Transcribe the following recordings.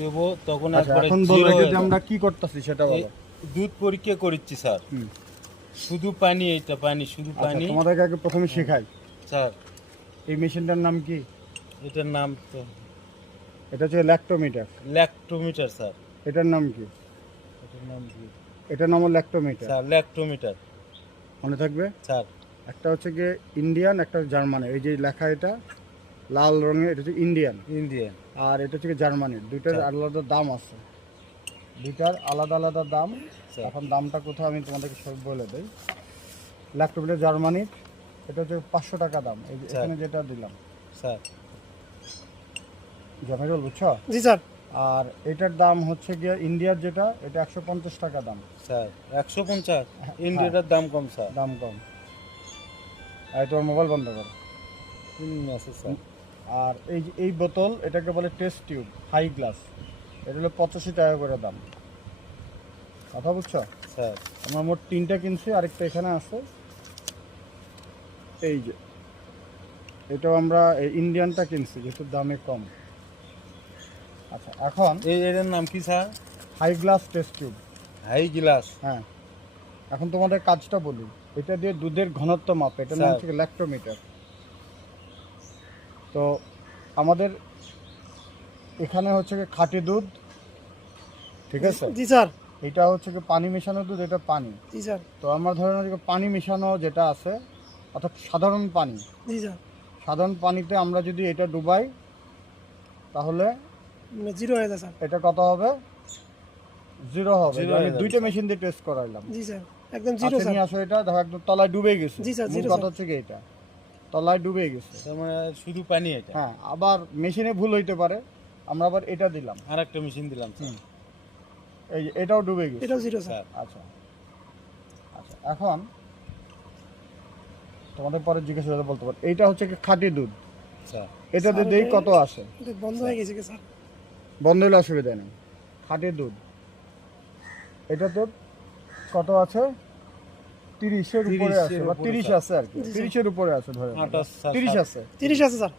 দেবো তখন আচ্ছা একবারে এখন zero হয়ে যে আমরা কি করতেছি সেটা বলো। দুধ পরীক্ষা করেছি স্যার। হুম। শুধু পানি এইটা পানি শুধু আচ্ছা পানি। তোমাদেরকে আগে প্রথমে শেখাই। স্যার। এই মেশিনটার নাম কি? এটার নাম তো এটা হচ্ছে ল্যাক্টোমিটার। Lactometer sir. এটার নাম কি? এটার নাম কি? এটার নাম ল্যাক্টোমিটার। Sir lactometer. মনে থাকবে? স্যার। একটা হচ্ছে গিয়ে ইন্ডিয়ান একটা জার্মানি এই যে লেখা এটা লাল রঙের এটা হচ্ছে ইন্ডিয়ান ইন্ডিয়ান আর এটা হচ্ছে জার্মানির দুইটার আচ্ছা। আলাদা দাম আছে। দুইটার আলাদা আলাদা দাম। আচ্ছা। এখন দামটা কোথাও আমি তোমাদেরকে সব বলে দিই। ল্যাপটপটা জার্মানির এটা হচ্ছে পাঁচশো টাকা দাম। এই। এখানে যেটা দিলাম। স্যার। জমেজল বুঝছ? জি স্যার। আর এটার দাম হচ্ছে গিয়ে ইন্ডিয়ার যেটা এটা একশো পঞ্চাশ টাকা দাম। স্যার একশো পঞ্চাশ? ইন্ডিয়াটার দাম কম স্যার। দাম কম। আর তোমার মোবাইল বন্ধ করো। আছে স্যার। আর এই যে এই বোতল এটাকে বলে টেস্ট টিউব হাই গ্লাস। এটা হলো পঁচাশি টাকা করে দাম। কথা বুঝছ? স্যার। আমরা মোট তিনটা কিনছি আরেকটা এখানে আছে। এই যে এটাও আমরা এই ইন্ডিয়ানটা কিনছি যেহেতু দামে কম। আচ্ছা এখন এই এটার নাম কি sir? High glass test tube. High glass. হ্যাঁ। এখন তোমাদের কাজটা বলি। এটা দিয়ে দুধের ঘনত্ব মাপ এটা নাম। হচ্ছে ল্যাক্টোমিটার। তো আমাদের এখানে হচ্ছে গিয়ে খাঁটি দুধ ঠিক আছে? জি স্যার। এটা হচ্ছে কি পানি মেশানো দুধ এটা পানি। জি স্যার। তো আমরা ধরেন হচ্ছে পানি মেশানো যেটা আছে অর্থাৎ সাধারণ পানি। জি স্যার। সাধারণ পানিতে আমরা যদি এটা ডুবাই তাহলে মানে জিরো হয়ে যায় স্যার। এটা কত হবে? জিরো হবে। আমি দুইটা মেশিন দিয়ে টেস্ট করাইলাম। জি স্যার। একদম জিরো কাছে স্যার। নিয়ে আসো এটা দেখো একদম তলায় ডুবে গেছে। জি স্যার, জিরো কথা। হচ্ছে কি এটা? তলায় ডুবে গেছে। তার মানে শুধু পানি এটা? হ্যাঁ আবার মেশিনে ভুল হইতে পারে। আমরা আবার এটা দিলাম। আর একটা মেশিন দিলাম স্যার। এই যে এটাও ডুবে গেছে। এটাও জিরো স্যার। আচ্ছা। আচ্ছা এখন তোমাদের পরে জিজ্ঞাসা করে বলতে পারো। এইটা হচ্ছে কি খাঁটি দুধ? স্যার। এটাতে স্যার, দেই কত আসে? এটা বন্ধ হয়ে গেছে কি স্যার? বন্ধ হলে অসুবিধা নেই। খাঁটি দুধ। এটা এটাতে কত আছে? তিরিশের উপরে আছে বা তিরিশ আছে আর কি। তিরিশের উপরে আছে ধরে তিরিশ আছে? তিরিশ আছে স্যার।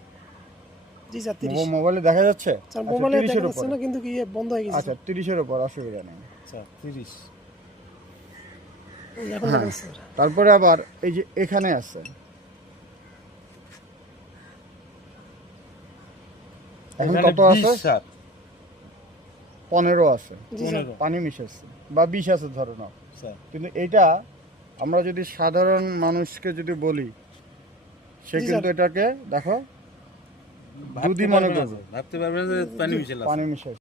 জি স্যার তিরিশ। মোবাইলে দেখা যাচ্ছে? স্যার মোবাইলে দেখা যাচ্ছে না কিন্তু কি বন্ধ হয়ে গেছে আচ্ছা তিরিশের উপর অসুবিধা নেই। স্যার। তিরিশ। স্যার। এখন দেখা যাচ্ছে, স্যার। তারপরে আবার এই যে এখানে আছে। এখন কত আছে? 20 স্যার। পনেরো আছে। পনেরো। পানি মিশাচ্ছে বা বিশ আছে ধরো না স্যার। কিন্তু এটা আমরা যদি সাধারণ মানুষকে যদি বলি সে কিন্তু এটাকে দেখো দুদি মনে করবে। ভাবতে পারবে যে পানি মিশে পানি মিশাচ্ছে